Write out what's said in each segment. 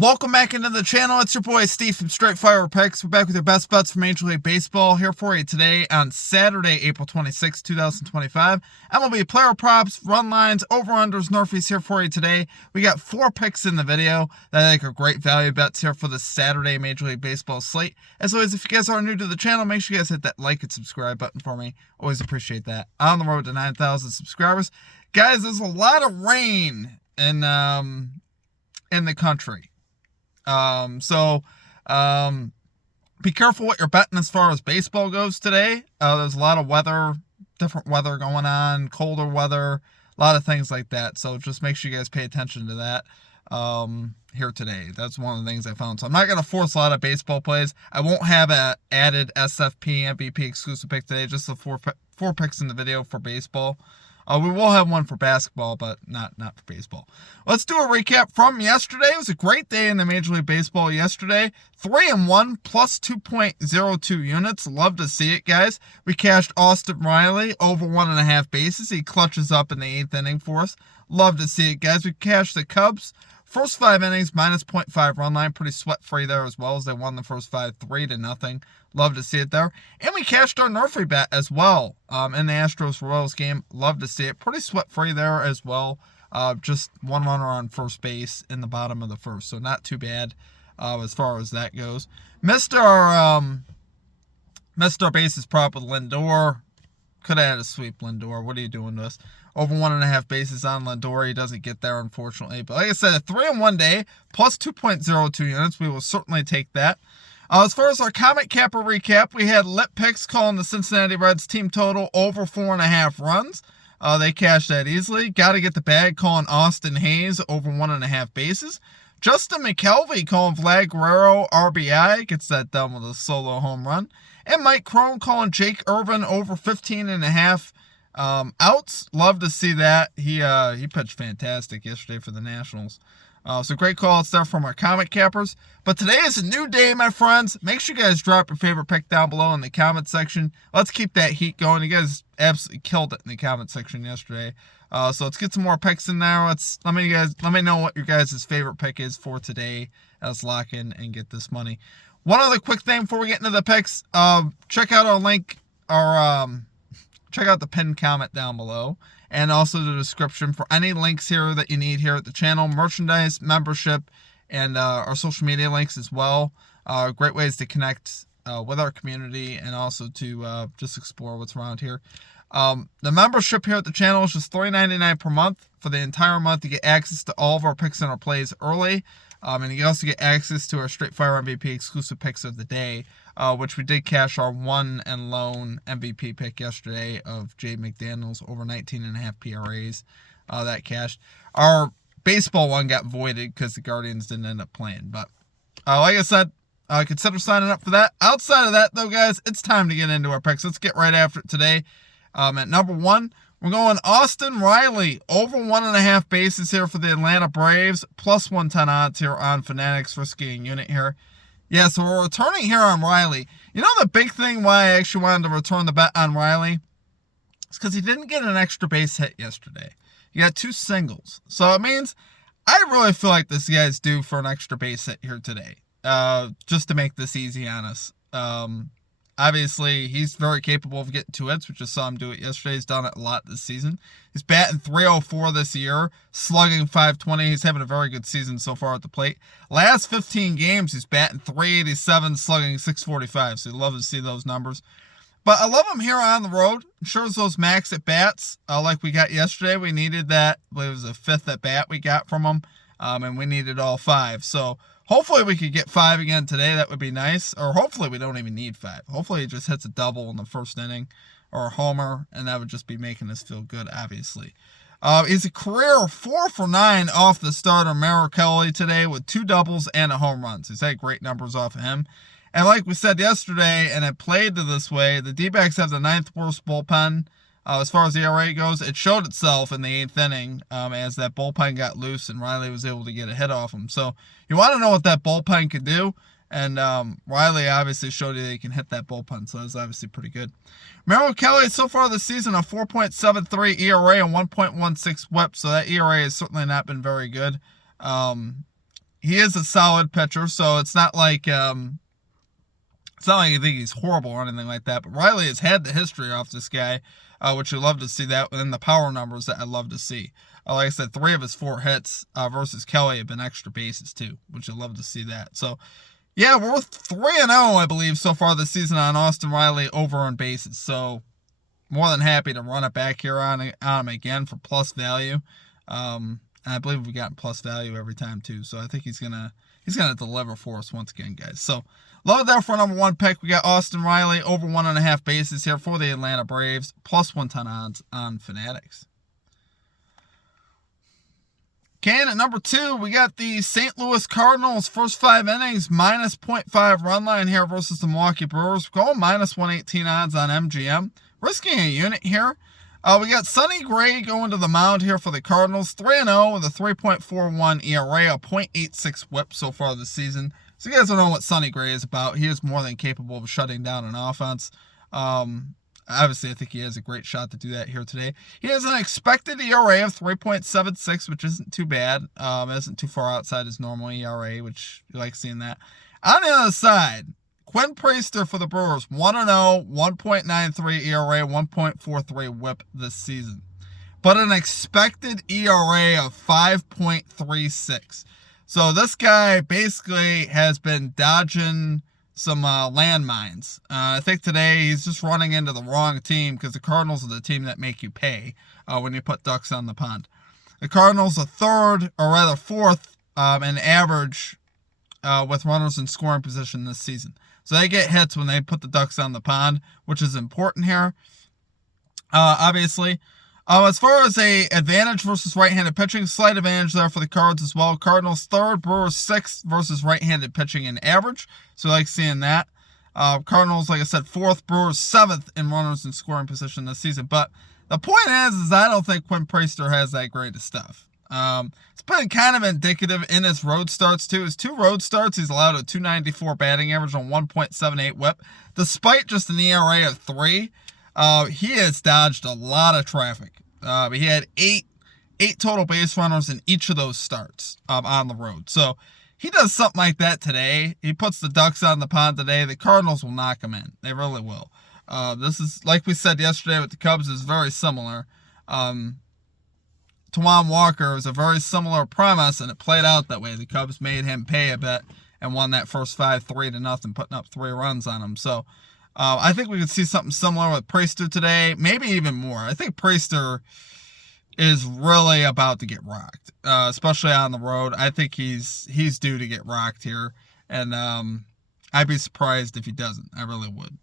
Welcome back into the channel. It's your boy Steve from Straight Fire Picks. We're back with your best bets from Major League Baseball here for you today on Saturday, April 26, 2025. MLB player props, run lines, over-unders, Norfies here for you today. We got 4 picks in the video that I think are great value bets here for the Saturday Major League Baseball slate. As always, if you guys are new to the channel, make sure you guys hit that like and subscribe button for me. Always appreciate that. On the road to 9,000 subscribers. Guys, there's a lot of rain in the country. Be careful what you're betting as far as baseball goes today. There's a lot of weather, different weather going on, colder weather, a lot of things like that. So just make sure you guys pay attention to that, here today. That's one of the things I found. So I'm not going to force a lot of baseball plays. I won't have a added SFP MVP exclusive pick today, just the four picks in the video for baseball. We will have one for basketball, but not for baseball. Let's do a recap from yesterday. It was a great day in the Major League Baseball yesterday. 3-1 plus 2.02 units. Love to see it, guys. We cashed Austin Riley over 1.5 bases. He clutches up in the 8th inning for us. Love to see it, guys. We cashed the Cubs. First 5 innings, minus 0.5 run line. Pretty sweat-free there as well, as they won the first 5 3-0. Love to see it there. And we cashed our Nerfy bet as well in the Astros-Royals game. Love to see it. Pretty sweat-free there as well. Just one runner on first base in the bottom of the first. So not too bad as far as that goes. Missed our bases prop with Lindor. Could have had a sweep, Lindor. What are you doing to us? Over 1.5 bases on Lindor. He doesn't get there, unfortunately. But like I said, a 3-1 day, plus 2.02 units. We will certainly take that. As far as our Comet Capper recap, we had Lit Picks calling the Cincinnati Reds team total over 4.5 runs. They cashed that easily. Got to get the bag calling Austin Hayes over 1.5 bases. Justin McKelvey calling Vlad Guerrero RBI. Gets that done with a solo home run. And Mike Crone calling Jake Irvin over 15.5 outs. Love to see that. He pitched fantastic yesterday for the Nationals. So great calls there from our Comet Cappers. But today is a new day, my friends. Make sure you guys drop your favorite pick down below in the comment section. Let's keep that heat going. You guys absolutely killed it in the comment section yesterday. So let's get some more picks in there. Let me know what your guys' favorite pick is for today. Let's lock in and get this money. One other quick thing before we get into the picks. Check out our link, check out the pinned comment down below, and also the description for any links here that you need here at the channel, merchandise, membership, and our social media links as well. Great ways to connect with our community and also to just explore what's around here. The membership here at the channel is just $3.99 per month. For the entire month, you get access to all of our picks and our plays early. And you also get access to our Straight Fire MVP exclusive picks of the day, which we did cash our one and lone MVP pick yesterday of Jay McDaniels over 19.5 PRAs. That cashed. Our baseball one got voided because the Guardians didn't end up playing. But like I said, consider signing up for that. Outside of that, though, guys, it's time to get into our picks. Let's get right after it today. At number 1, we're going Austin Riley over 1.5 bases here for the Atlanta Braves, plus 110 odds here on Fanatics for skiing unit here. Yeah, so we're returning here on Riley. You know the big thing why I actually wanted to return the bet on Riley? It's because he didn't get an extra base hit yesterday. He got 2 singles. So it means I really feel like this guy's due for an extra base hit here today. Just to make this easy on us. Obviously, he's very capable of getting 2 hits. We just saw him do it yesterday. He's done it a lot this season. He's batting .304 this year, slugging .520. He's having a very good season so far at the plate. Last 15 games, he's batting .387, slugging .645. So you love to see those numbers. But I love him here on the road. Ensures those max at bats like we got yesterday. We needed that. I believe it was the 5th at bat we got from him, and we needed all 5. So hopefully we could get 5 again today. That would be nice. Or hopefully we don't even need 5. Hopefully he just hits a double in the first inning or a homer, and that would just be making us feel good, obviously. He's a career 4 for 9 off the starter, Merrill Kelly, today with 2 doubles and a home run. So he's had great numbers off of him. And like we said yesterday, and it played to this way, the D-backs have the 9th worst bullpen. As far as the ERA goes, it showed itself in the 8th inning as that bullpen got loose and Riley was able to get a hit off him. So you want to know what that bullpen can do, and Riley obviously showed you that he can hit that bullpen, so that's obviously pretty good. Merrill Kelly so far this season, a 4.73 ERA and 1.16 whip, so that ERA has certainly not been very good. he is a solid pitcher, so it's not like you think he's horrible or anything like that. But Riley has had the history off this guy, which you love to see that, and the power numbers that I love to see. Like I said, 3 of his 4 hits versus Kelly have been extra bases too, which you love to see that. So, yeah, we're 3-0, I believe, so far this season on Austin Riley over on bases. So, more than happy to run it back here on him again for plus value. And I believe we've gotten plus value every time too. So I think he's gonna deliver for us once again, guys. So love it there for number 1 pick. We got Austin Riley over 1.5 bases here for the Atlanta Braves, plus 110 odds on Fanatics. Okay, and at number 2, we got the St. Louis Cardinals first 5 innings, minus 0.5 run line here versus the Milwaukee Brewers. We're going minus 118 odds on MGM. Risking a unit here. We got Sonny Gray going to the mound here for the Cardinals. 3-0 with a 3.41 ERA, a .86 whip so far this season. So you guys don't know what Sonny Gray is about. He is more than capable of shutting down an offense. Obviously, I think he has a great shot to do that here today. He has an expected ERA of 3.76, which isn't too bad. Isn't too far outside his normal ERA, which you like seeing that. On the other side, Quinn Priester for the Brewers, 1-0, 1.93 ERA, 1.43 whip this season. But an expected ERA of 5.36. So this guy basically has been dodging some landmines. I think today he's just running into the wrong team because the Cardinals are the team that make you pay when you put ducks on the pond. The Cardinals are 3rd, or rather 4th, in average with runners in scoring position this season. So they get hits when they put the ducks on the pond, which is important here, obviously. As far as a advantage versus right-handed pitching, slight advantage there for the Cards as well. Cardinals 3rd, Brewers 6th versus right-handed pitching in average. So I like seeing that. Cardinals, like I said, 4th, Brewers 7th in runners in scoring position this season. But the point is I don't think Quinn Priester has that great of stuff. It's been kind of indicative in his road starts too. His 2 road starts, he's allowed a .294 batting average on 1.78 whip. Despite just an ERA of 3, he has dodged a lot of traffic. He had 8 total base runners in each of those starts on the road. So he does something like that today. He puts the ducks on the pond today. The Cardinals will knock him in. They really will. This is, like we said yesterday with the Cubs, is very similar. Taijuan Walker was a very similar premise, and it played out that way. The Cubs made him pay a bit and won that first 5 3-0, putting up 3 runs on him. So I think we could see something similar with Priester today, maybe even more. I think Priester is really about to get rocked, especially on the road. I think he's due to get rocked here, and I'd be surprised if he doesn't. I really would.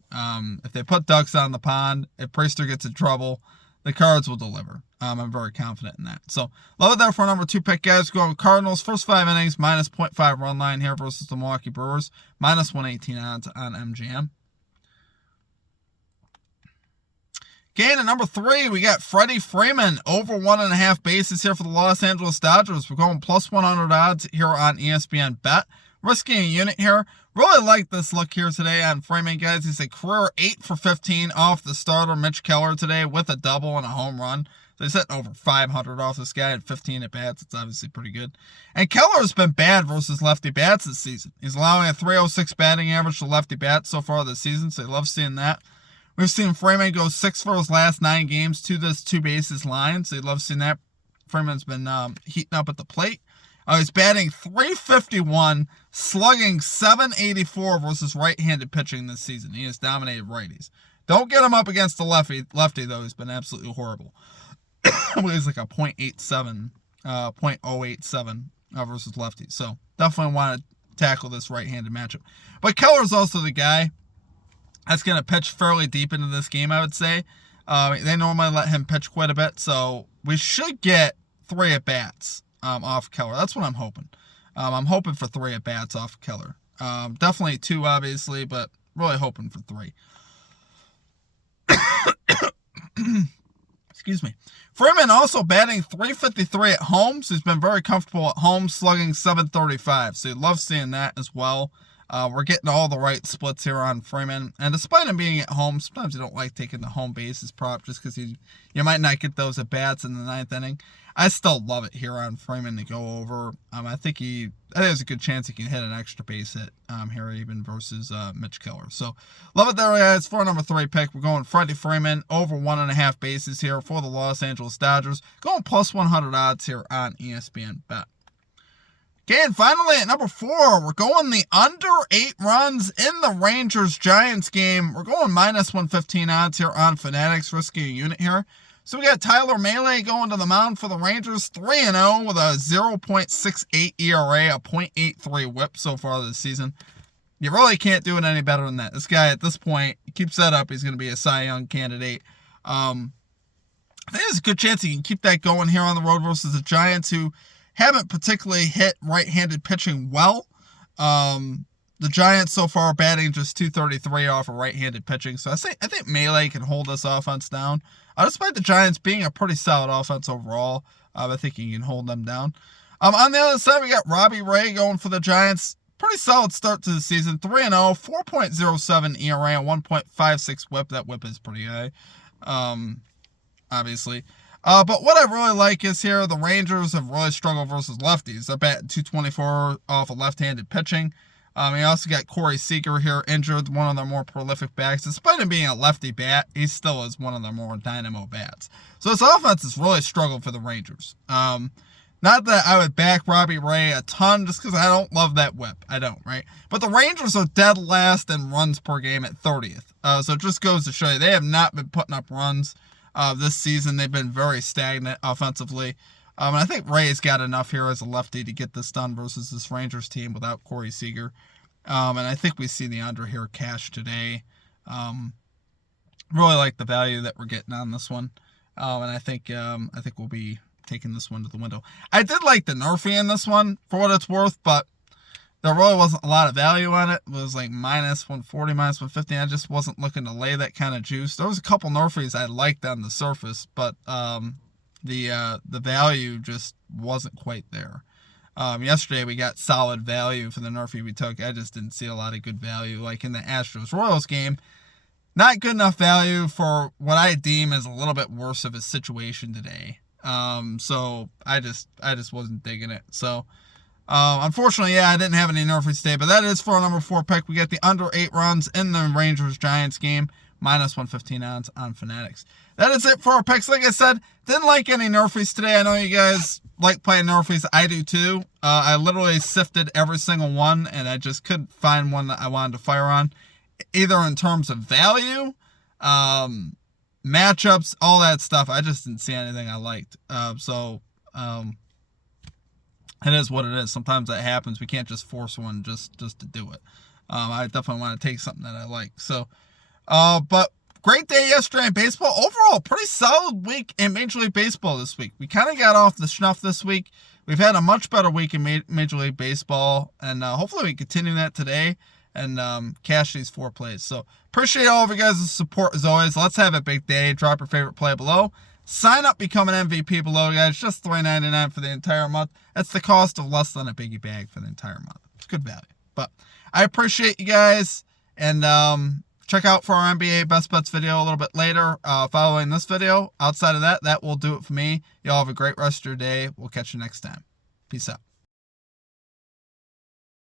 If they put ducks on the pond, if Priester gets in trouble, the Cards will deliver. I'm very confident in that. So, love it there for number 2 pick, guys. Going Cardinals, first 5 innings, minus 0.5 run line here versus the Milwaukee Brewers, minus 118 odds on MGM. Okay, at number 3, we got Freddie Freeman, over 1.5 bases here for the Los Angeles Dodgers. We're going plus 100 odds here on ESPN Bet. Risking a unit here. Really like this look here today on Freeman, guys. He's a career 8 for 15 off the starter, Mitch Keller, today with a double and a home run. So he's hitting over 500 off this guy at 15 at-bats. It's obviously pretty good. And Keller's been bad versus lefty bats this season. He's allowing a 306 batting average to lefty bats so far this season, so you love seeing that. We've seen Freeman go 6 for his last 9 games to this 2 bases line, so you love seeing that. Freeman's been heating up at the plate. He's batting .351, slugging .784 versus right-handed pitching this season. He has dominated righties. Don't get him up against the lefty though. He's been absolutely horrible. He's like a .087 versus lefties. So definitely want to tackle this right-handed matchup. But Keller's also the guy that's going to pitch fairly deep into this game, I would say. They normally let him pitch quite a bit, so we should get 3 at-bats off Keller. That's what I'm hoping. I'm hoping for 3 at-bats off Keller. Definitely 2, obviously, but really hoping for 3. Excuse me. Freeman also batting .353 at home, so he's been very comfortable at home, slugging .735. So you love seeing that as well. We're getting all the right splits here on Freeman. And despite him being at home, sometimes you don't like taking the home bases prop just because you might not get those at bats in the ninth inning. I still love it here on Freeman to go over. I think there's a good chance he can hit an extra base hit here even versus Mitch Keller. So love it there, guys. For number 3 pick, we're going Freddie Freeman over 1.5 bases here for the Los Angeles Dodgers. Going plus 100 odds here on ESPN Bet. Okay, and finally at number 4, we're going the under 8 runs in the Rangers-Giants game. We're going minus 115 odds here on Fanatics, risking a unit here. So we got Tyler Mahle going to the mound for the Rangers, 3-0 with a 0.68 ERA, a .83 whip so far this season. You really can't do it any better than that. This guy at this point, keeps that up, he's going to be a Cy Young candidate. I think there's a good chance he can keep that going here on the road versus the Giants, who haven't particularly hit right-handed pitching well. The Giants so far batting just .233 off of right-handed pitching. So I think Mahle can hold this offense down. Despite the Giants being a pretty solid offense overall, I think he can hold them down. On the other side, we got Robbie Ray going for the Giants. Pretty solid start to the season. 3-0, 4.07 ERA, 1.56 whip. That whip is pretty high, obviously. But what I really like is here, the Rangers have really struggled versus lefties. They're batting .224 off of left-handed pitching. You also got Corey Seager here injured, one of their more prolific bats. Despite him being a lefty bat, he still is one of their more dynamo bats. So this offense has really struggled for the Rangers. Not that I would back Robbie Ray a ton just because I don't love that whip. I don't, right? But the Rangers are dead last in runs per game at 30th. So it just goes to show you they have not been putting up runs this season. They've been very stagnant offensively. And I think Ray's got enough here as a lefty to get this done versus this Rangers team without Corey Seager. And I think we see the under here cash today. Really like the value that we're getting on this one. And I think we'll be taking this one to the window. I did like the Nerfy in this one for what it's worth, but there really wasn't a lot of value on it. It was like minus 140, minus 150. I just wasn't looking to lay that kind of juice. There was a couple Nerfies I liked on the surface, but the value just wasn't quite there. Yesterday we got solid value for the Nerfy we took. I just didn't see a lot of good value, like in the Astros-Royals game. Not good enough value for what I deem as a little bit worse of a situation today. So I just wasn't digging it. So unfortunately, I didn't have any Nerfies today, but that is for our number 4 pick. We got the under 8 runs in the Rangers-Giants game, minus 115 odds on Fanatics. That is it for our picks. Like I said, didn't like any Nerfies today. I know you guys like playing Nerfies. I do too. I literally sifted every single one, and I just couldn't find one that I wanted to fire on, either in terms of value, matchups, all that stuff. I just didn't see anything I liked. So it is what it is. Sometimes that happens. We can't just force one just to do it. I definitely want to take something that I like. So, but great day yesterday in baseball. Overall, pretty solid week in Major League Baseball this week. We kind of got off the schnuff this week. We've had a much better week in Major League Baseball, and hopefully we continue that today and cash these 4 plays. So appreciate all of you guys' support as always. Let's have a big day. Drop your favorite play below. Sign up, become an MVP below, guys. Just $3.99 for the entire month. That's the cost of less than a biggie bag for the entire month. It's good value. But I appreciate you guys, and check out for our NBA Best Bets video a little bit later following this video. Outside of that, that will do it for me. Y'all have a great rest of your day. We'll catch you next time. Peace out.